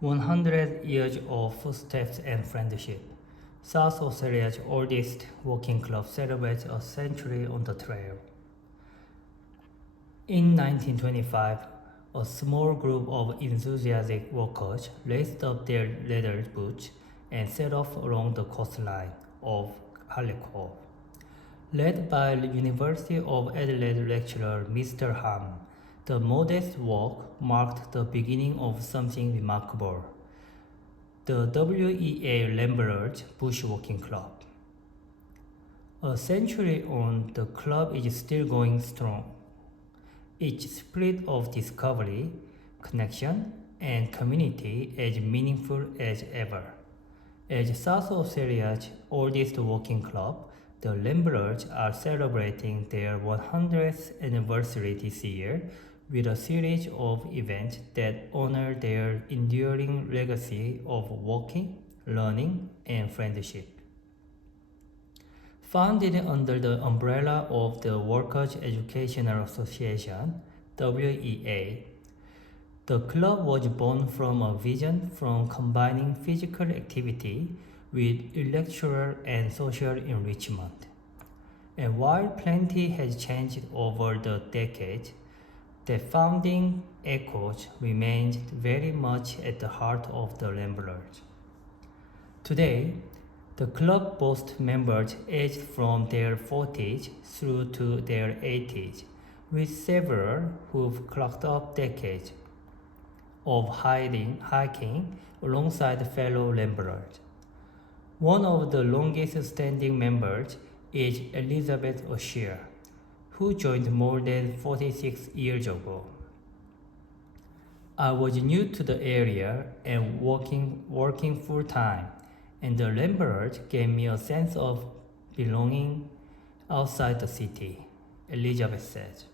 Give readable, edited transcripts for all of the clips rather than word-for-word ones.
100 years of footsteps and friendship. South Australia's oldest walking club celebrates a century on the trail. In 1925, a small group of enthusiastic walkers laced up their leather boots and set off along the coastline of Harlequin. Led by University of Adelaide lecturer Mr. Ham, the modest walk marked the beginning of something remarkable: the WEA Lambert's Bushwalking Club. A century on, the club is still going strong. Its spirit of discovery, connection, and community as meaningful as ever. As South Australia's oldest walking club, the Lamberts are celebrating their 100th anniversary this year with a series of events that honor their enduring legacy of walking, learning, and friendship. Founded under the umbrella of the Workers' Educational Association, WEA, the club was born from a vision from combining physical activity with intellectual and social enrichment. And while plenty has changed over the decades, the founding ethos remains very much at the heart of the Lamberts. Today, the club boasts members aged from their 40s through to their 80s, with several who've clocked up decades of hiking alongside fellow Lamberts. One of the longest-standing members is Elizabeth O'Shea, who joined more than 46 years ago. I was new to the area and working full-time, and the Lamberts gave me a sense of belonging outside the city, Elizabeth said.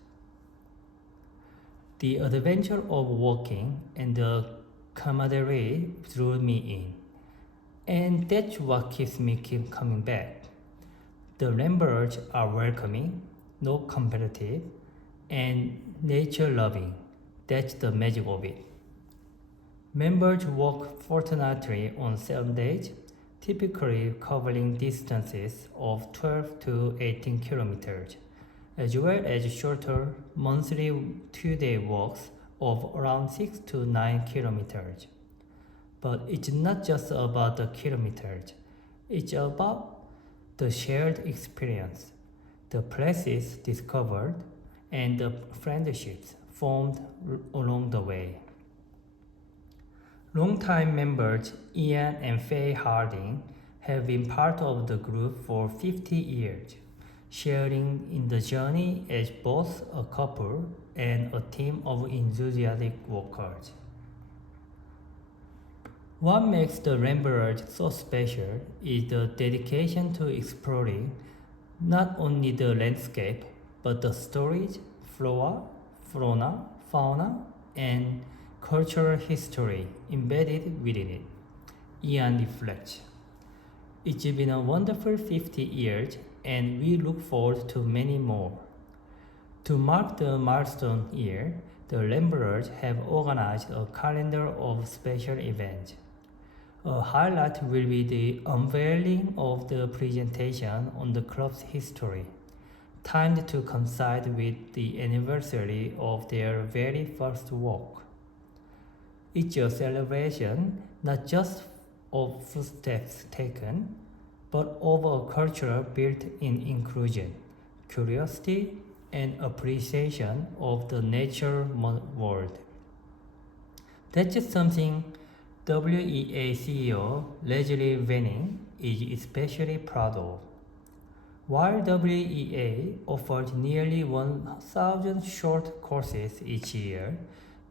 The adventure of walking and the camaraderie drew me in, and that's what keeps me coming back. The Lamberts are welcoming, not competitive, and nature-loving. That's the magic of it. Members walk fortnightly on Sundays, typically covering distances of 12 to 18 kilometers, as well as shorter monthly 2-day walks of around 6 to 9 kilometers. But it's not just about the kilometers, it's about the shared experience, the places discovered, and the friendships formed along the way. Longtime members Ian and Faye Harding have been part of the group for 50 years, sharing in the journey as both a couple and a team of enthusiastic walkers. What makes the Lamberts so special is the dedication to exploring not only the landscape, but the stories, fauna, and cultural history embedded within it. Ian reflects. It's been a wonderful 50 years, and we look forward to many more. To mark the milestone year, the Lamberts have organized a calendar of special events. A highlight will be the unveiling of the presentation on the club's history, timed to coincide with the anniversary of their very first walk. It's a celebration not just of footsteps taken, but of a culture built in inclusion, curiosity, and appreciation of the natural world. That's just something WEA CEO Leslie Venning is especially proud of. While WEA offers nearly 1,000 short courses each year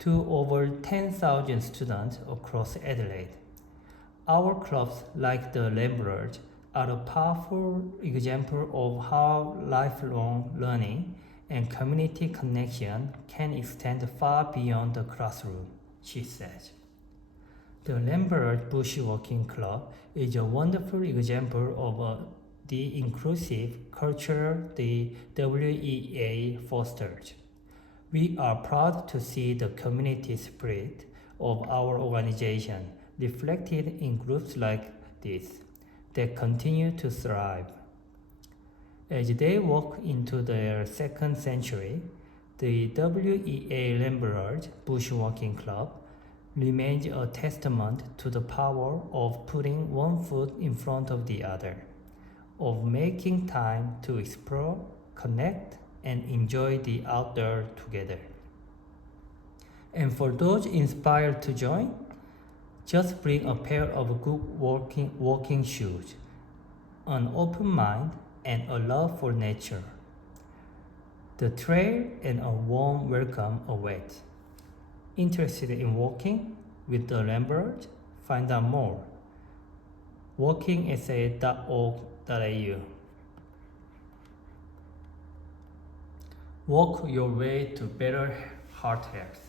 to over 10,000 students across Adelaide, our clubs like the Lamberts are a powerful example of how lifelong learning and community connection can extend far beyond the classroom, she says. The Lambert Bushwalking Club is a wonderful example of the inclusive culture the WEA fosters. We are proud to see the community spirit of our organization, reflected in groups like this, that continue to thrive. As they walk into their second century, the WEA Lamberard Bushwalking Club remains a testament to the power of putting one foot in front of the other, of making time to explore, connect, and enjoy the outdoor together. And for those inspired to join, just bring a pair of good walking shoes, an open mind, and a love for nature. The trail and a warm welcome await. Interested in walking with the Lamberard? Find out more. walkingsa.org.au. Walk your way to better heart health.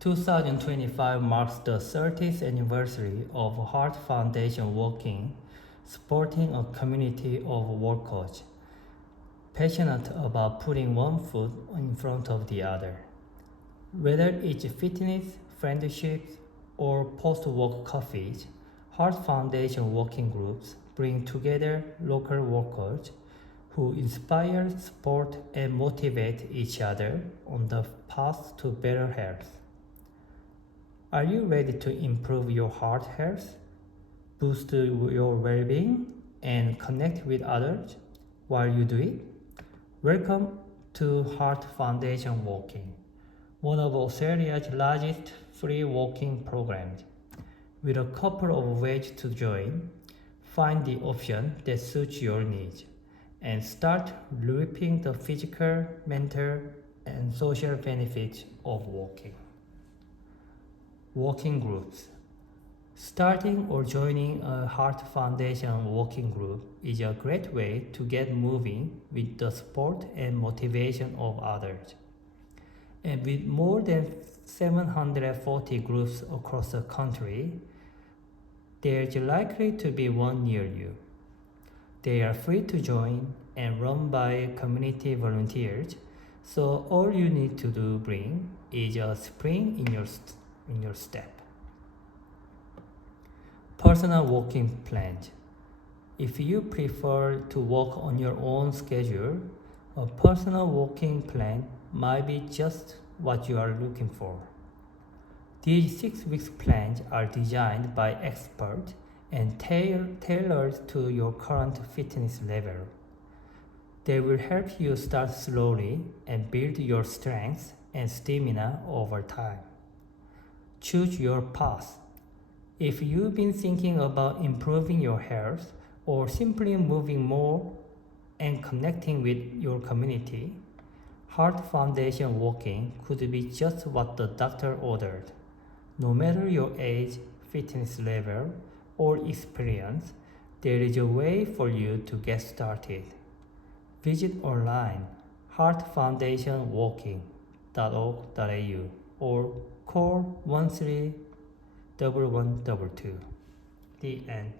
2025 marks the 30th anniversary of Heart Foundation Walking, supporting a community of walkers passionate about putting one foot in front of the other. Whether it's fitness, friendships, or post-walk coffees, Heart Foundation walking groups bring together local workers who inspire, support, and motivate each other on the path to better health. Are you ready to improve your heart health, boost your well-being, and connect with others while you do it? Welcome to Heart Foundation Walking, one of Australia's largest free walking programs. With a couple of ways to join, find the option that suits your needs, and start reaping the physical, mental, and social benefits of walking. Walking groups. Starting or joining a Heart Foundation walking group is a great way to get moving with the support and motivation of others. And with more than 740 groups across the country, there's likely to be one near you. They are free to join and run by community volunteers, so all you need to bring is a spring in your step. Personal walking plans. If you prefer to walk on your own schedule, a personal walking plan might be just what you are looking for. These 6-week plans are designed by experts and tailored to your current fitness level. They will help you start slowly and build your strength and stamina over time. Choose your path. If you've been thinking about improving your health or simply moving more and connecting with your community, Heart Foundation Walking could be just what the doctor ordered. No matter your age, fitness level, or experience, there is a way for you to get started. Visit online heartfoundationwalking.org.au or call 131122. The end.